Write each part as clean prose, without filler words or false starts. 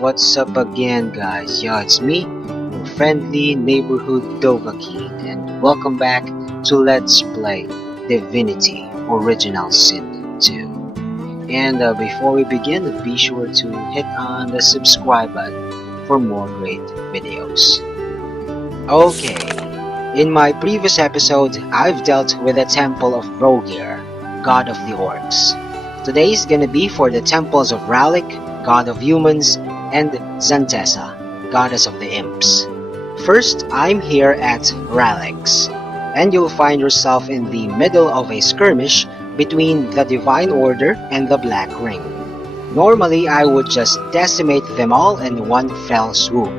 What's up again, guys? Yeah, it's me, your friendly neighborhood Dova Kid, and welcome back to Let's Play Divinity Original Sin 2. And before we begin, be sure to hit on the subscribe button for more great videos. Okay, in my previous episode, I've dealt with the Temple of Rogir, God of the Orcs. Today's gonna be for the temples of Rhalic, God of Humans, and Xantessa, Goddess of the Imps. First, I'm here at Rhalic's, and you'll find yourself in the middle of a skirmish between the Divine Order and the Black Ring. Normally, I would just decimate them all in one fell swoop,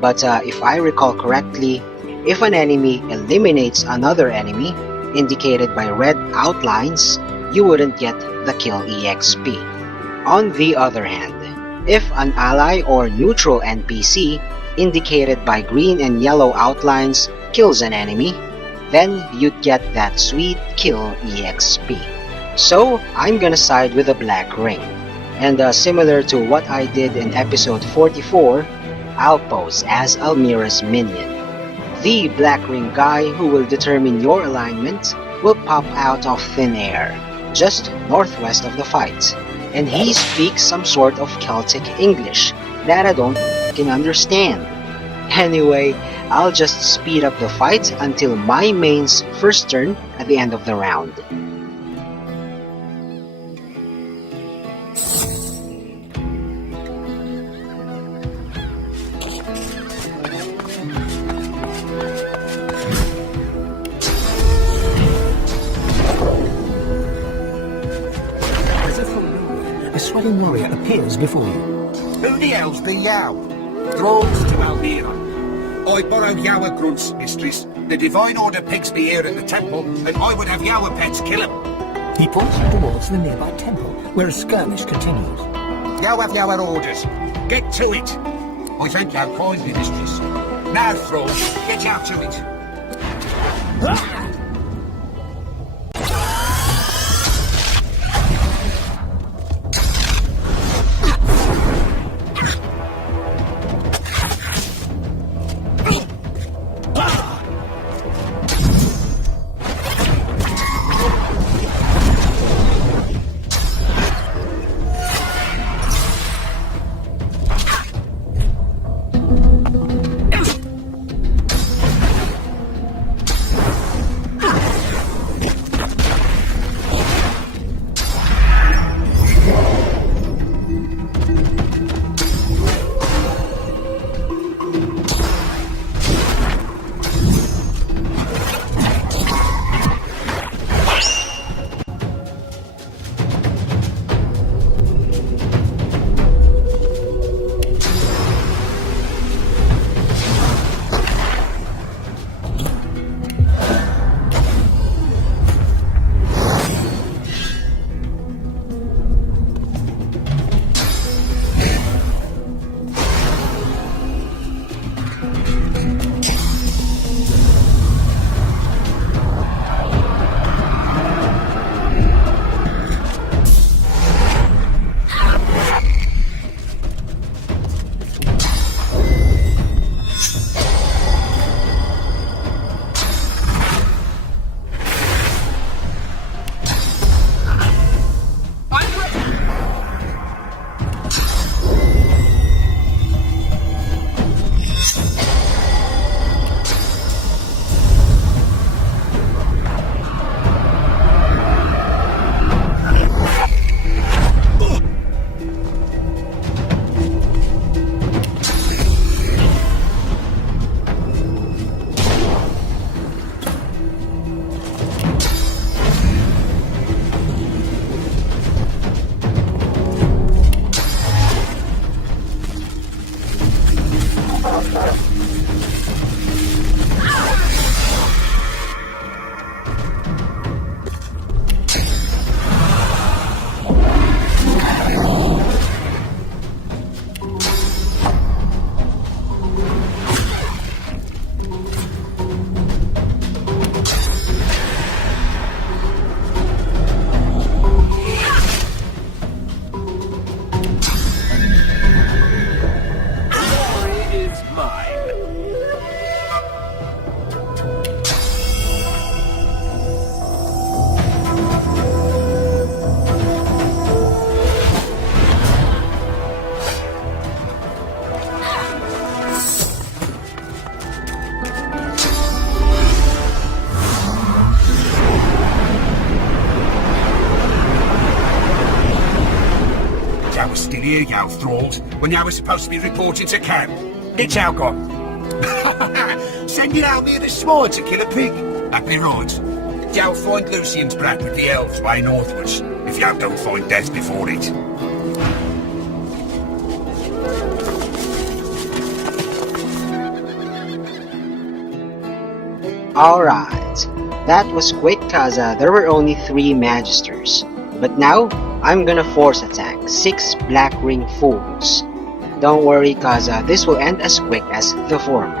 but if I recall correctly, if an enemy eliminates another enemy, indicated by red outlines, you wouldn't get the kill EXP. On the other hand, if an ally or neutral NPC, indicated by green and yellow outlines, kills an enemy, then you'd get that sweet kill EXP. So I'm gonna side with the Black Ring, and similar to what I did in episode 44, I'll pose as Almira's minion. The Black Ring guy who will determine your alignment will pop out of thin air, just northwest of the fight, and he speaks some sort of Celtic English that I don't can understand. Anyway, I'll just speed up the fight until my main's first turn at the end of the round. A swelling warrior appears before you. Who the hell's the Yow? Drones to Almira. I borrowed Yower grunts, mistress. The Divine Order pegs me here at the temple, and I would have Yower pets kill him. He points you towards the nearby temple, where a skirmish continues. Yow have Yower orders. Get to it. I thank you kindly, mistress. Now, thrall, get out to it. here, yow thralls, when you were supposed to be reporting to camp? It's yow gone. Sending out me this morning to kill a pig. Happy roads. Yow find Lucian's brat with the elves way northwards, if yow don't find death before it. Alright, that was quick cause there were only 3 magisters. But now, I'm gonna force attack 6 Black Ring Fools. Don't worry cause this will end as quick as the former.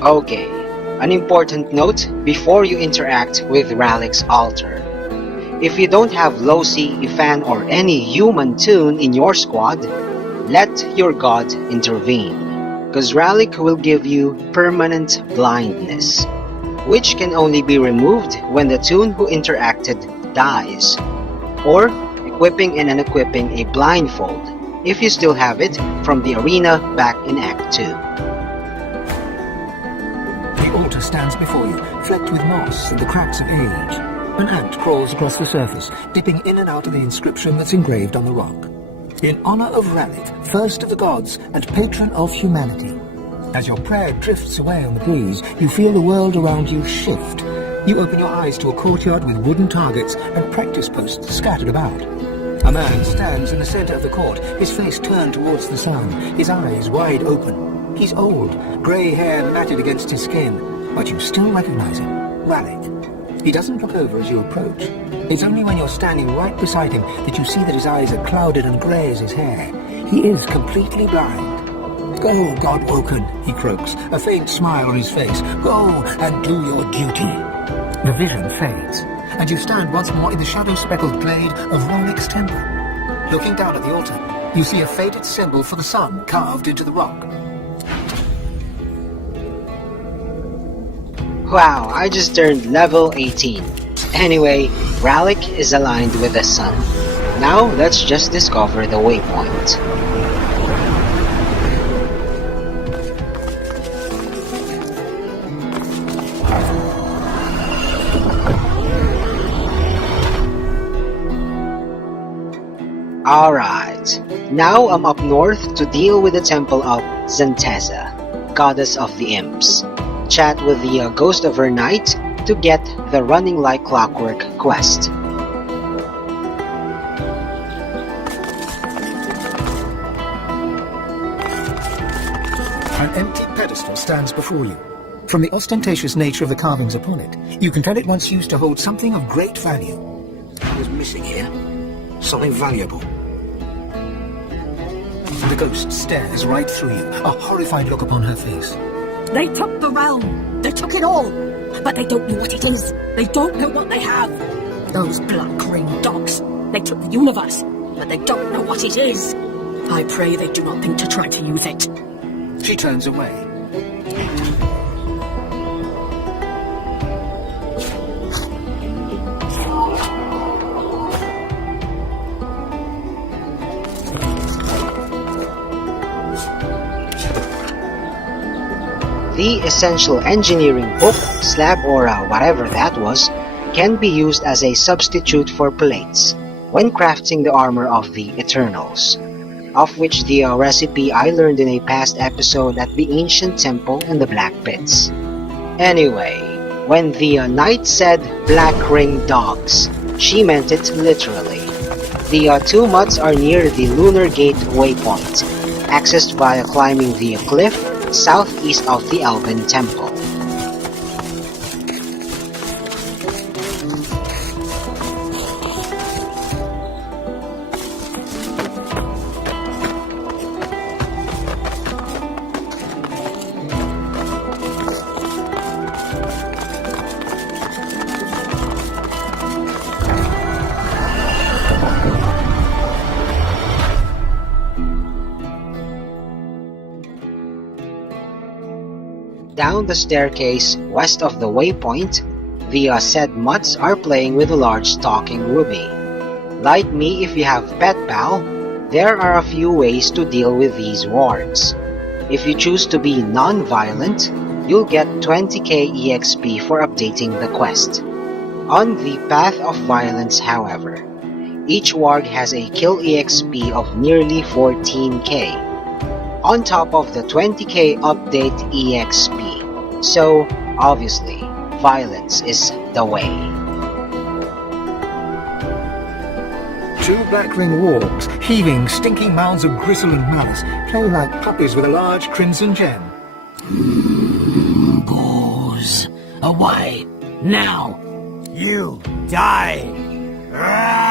Okay, an important note before you interact with Rhalic's altar. If you don't have Losi, Ifan, or any human toon in your squad, let your god intervene, cause Rhalic will give you permanent blindness, which can only be removed when the toon who interacted dies, or equipping and unequipping a blindfold, if you still have it from the arena back in Act 2. The altar stands before you, flecked with moss and the cracks of age. An ant crawls across the surface, dipping in and out of the inscription that's engraved on the rock. In honor of Rhalic, first of the gods and patron of humanity. As your prayer drifts away on the breeze, you feel the world around you shift. You open your eyes to a courtyard with wooden targets and practice posts scattered about. A man stands in the center of the court, his face turned towards the sun, his eyes wide open. He's old, grey hair matted against his skin, but you still recognize him, Rhalic. He doesn't look over as you approach. It's only when you're standing right beside him that you see that his eyes are clouded and grey as his hair. He is completely blind. "Go, God-woken," he croaks, a faint smile on his face. "Go and do your duty." The vision fades, and you stand once more in the shadow-speckled glade of Rhalic's temple. Looking down at the altar, you see a faded symbol for the sun carved into the rock. Wow, I just turned level 18. Anyway, Rhalic is aligned with the sun. Now let's just discover the waypoint. Alright, now I'm up north to deal with the temple of Xantessa, goddess of the imps. Chat with the ghost of her knight to get the Running Like Clockwork quest. An empty pedestal stands before you. From the ostentatious nature of the carvings upon it, you can tell it once used to hold something of great value. What was missing here? Something valuable. The ghost stares right through you, a horrified look upon her face. They took the realm. They took it all. But they don't know what it is. They don't know what they have. Those black-ringed dogs. They took the universe, but they don't know what it is. I pray they do not think to try to use it. She turns away. The essential engineering book, slab or whatever that was, can be used as a substitute for plates when crafting the armor of the Eternals, of which the recipe I learned in a past episode at the ancient temple in the Black Pits. Anyway, when the knight said black-ringed dogs, she meant it literally. The two mutts are near the Lunar Gate waypoint, accessed via climbing the cliff southeast of the Elven Temple. Down the staircase west of the waypoint, the said mutts are playing with a large talking ruby. Like me, if you have Pet Pal, there are a few ways to deal with these wargs. If you choose to be non-violent, you'll get 20k EXP for updating the quest. On the path of violence, however, each warg has a kill EXP of nearly 14k. On top of the 20k update EXP. So, obviously, violence is the way. Two black-ring wargs, heaving stinking mounds of gristle and malice, play like puppies with a large crimson gem. Goes away now. You die! Rawr!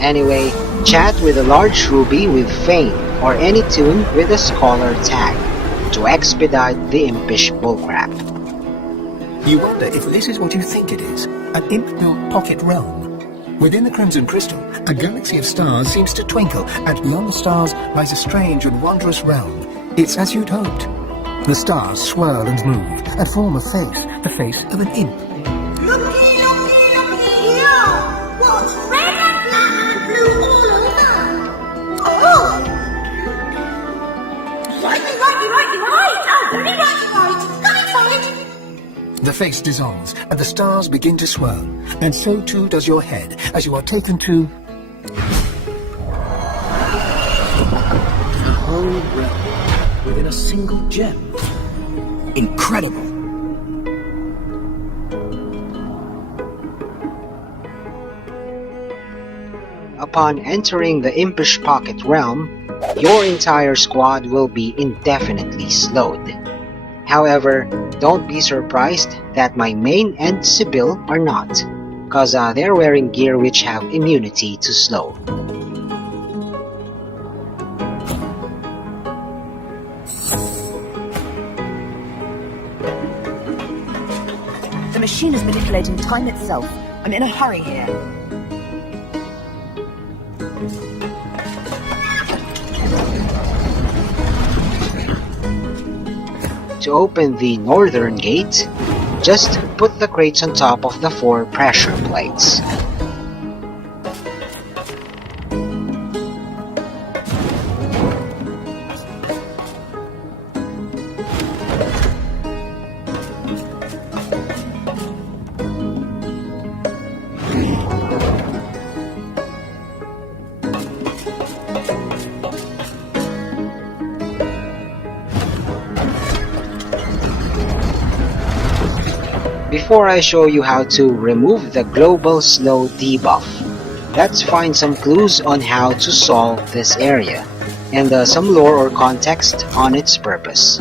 Anyway, chat with a large ruby with Fane or any tune with a scholar tag to expedite the impish bullcrap. You wonder if this is what you think it is, an imp-built pocket realm. Within the Crimson Crystal, a galaxy of stars seems to twinkle, and beyond the stars lies a strange and wondrous realm. It's as you'd hoped. The stars swirl and move, and form a face, the face of an imp. Looky here! What's red and black and blue all over? Oh! Right! Oh, very right! Come inside! The face dissolves, and the stars begin to swirl, and so too does your head, as you are taken to... A whole realm within a single gem. Incredible! Upon entering the impish pocket realm, your entire squad will be indefinitely slowed. However, don't be surprised that my main and Sibyl are not, cause they're wearing gear which have immunity to slow. The machine is manipulating time itself. I'm in a hurry here. To open the northern gate, just put the crates on top of the 4 pressure plates. Before I show you how to remove the global slow debuff, let's find some clues on how to solve this area, and some lore or context on its purpose.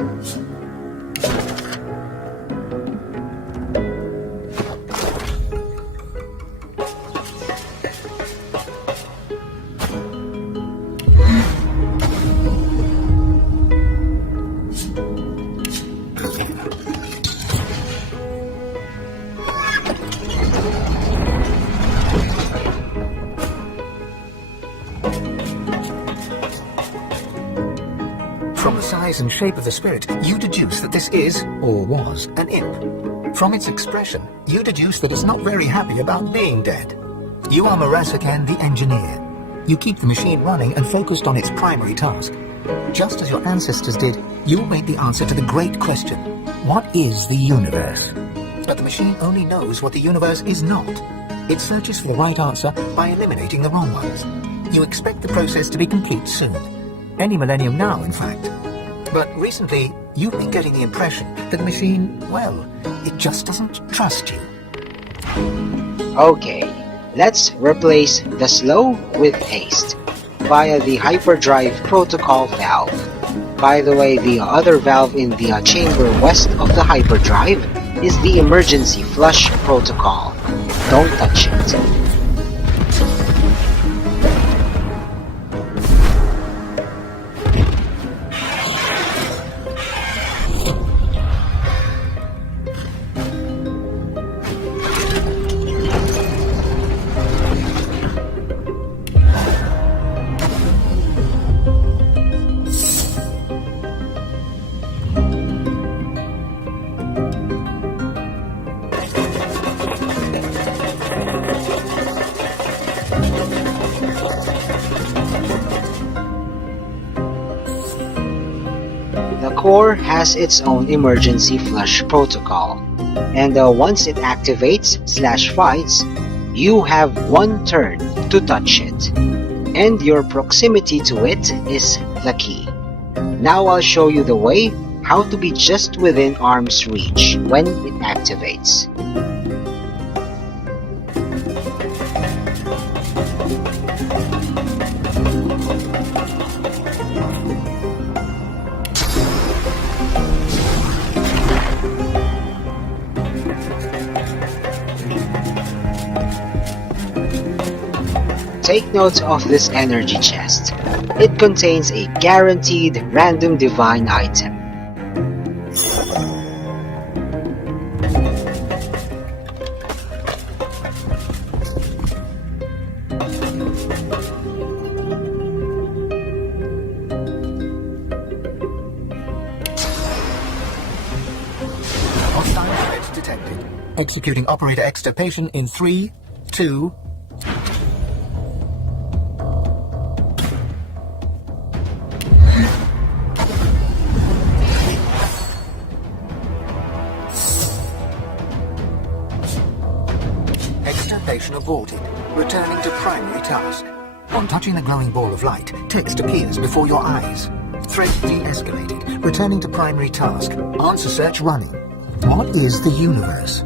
From the size and shape of the spirit, you deduce that this is, or was, an imp. From its expression, you deduce that it's not very happy about being dead. You are Marasakan the engineer. You keep the machine running and focused on its primary task. Just as your ancestors did, you await the answer to the great question, what is the universe? But the machine only knows what the universe is not. It searches for the right answer by eliminating the wrong ones. You expect the process to be complete soon. Any millennium now, in fact. But recently, you've been getting the impression that the machine, well, it just doesn't trust you. Okay, let's replace the slow with haste via the hyperdrive protocol valve. By the way, the other valve in the chamber west of the hyperdrive is the emergency flush protocol. Don't touch it. The core has its own emergency flush protocol, and once it activates/fights, you have 1 turn to touch it, and your proximity to it is the key. Now I'll show you the way how to be just within arm's reach when it activates. Take note of this energy chest. It contains a guaranteed random divine item. Hostile threat detected. Executing operator extirpation in 3, 2... Extirpation aborted. Returning to primary task. On touching the glowing ball of light, text appears before your eyes. Threat de-escalated. Returning to primary task. Answer search running. What is the universe?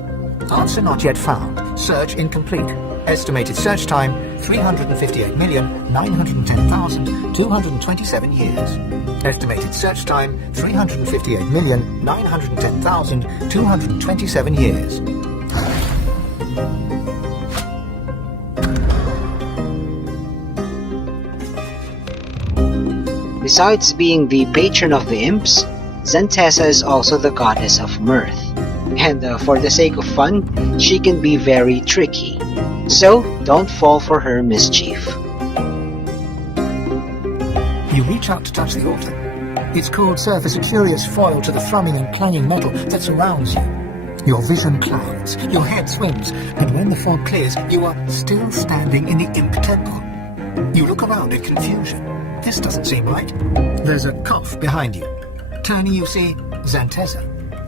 Answer not yet found. Search incomplete. Estimated search time 358,910,227 years. Estimated search time 358,910,227 years. Besides being the patron of the imps, Xantessa is also the goddess of mirth. And for the sake of fun, she can be very tricky. So don't fall for her mischief. You reach out to touch the altar. its cold surface a curious foil to the thrumming and clanging metal that surrounds you. Your vision clouds, your head swims, and when the fog clears, you are still standing in the Imp Temple. You look around in confusion. This doesn't seem right. There's a cough behind you. Turning, you see Xantessa.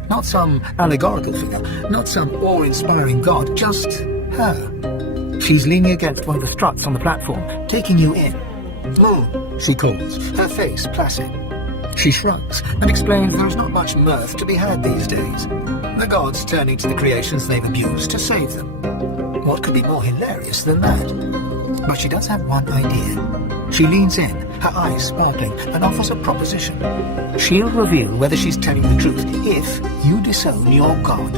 Not some allegorical figure, not some awe-inspiring god, just her. She's leaning against one of the struts on the platform, taking you in. Moon, she calls, her face placid. She shrugs and explains there is not much mirth to be had these days. The gods turning to the creations they've abused to save them. What could be more hilarious than that? But she does have one idea. She leans in, her eyes sparkling, and offers a proposition. She'll reveal whether she's telling the truth if you disown your god.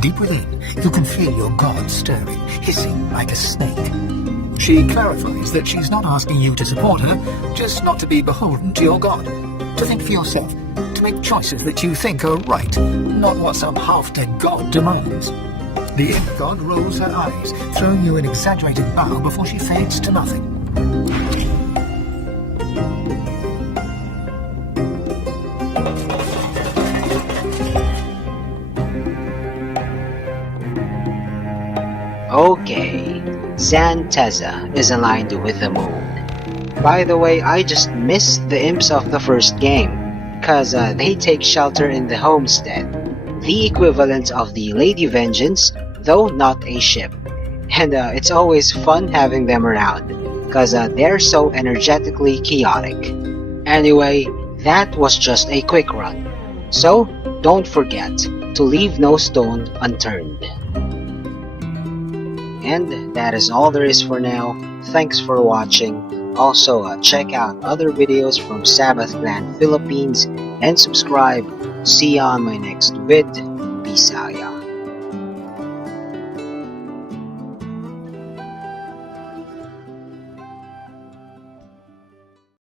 Deep within, you can feel your god stirring, hissing like a snake. She clarifies that she's not asking you to support her, just not to be beholden to your god. To think for yourself, to make choices that you think are right, not what some half-dead god demands. The imp god rolls her eyes, throwing you an exaggerated bow before she fades to nothing. Okay, Xantessa is aligned with the moon. By the way, I just missed the imps of the first game, cause they take shelter in the homestead, the equivalent of the Lady Vengeance, though not a ship. And it's always fun having them around, cause they're so energetically chaotic. Anyway, that was just a quick run, so don't forget to leave no stone unturned. And that is all there is for now. Thanks for watching. Also, check out other videos from Sabbath Clan Philippines and subscribe. See you on my next vid. Peace out, y'all.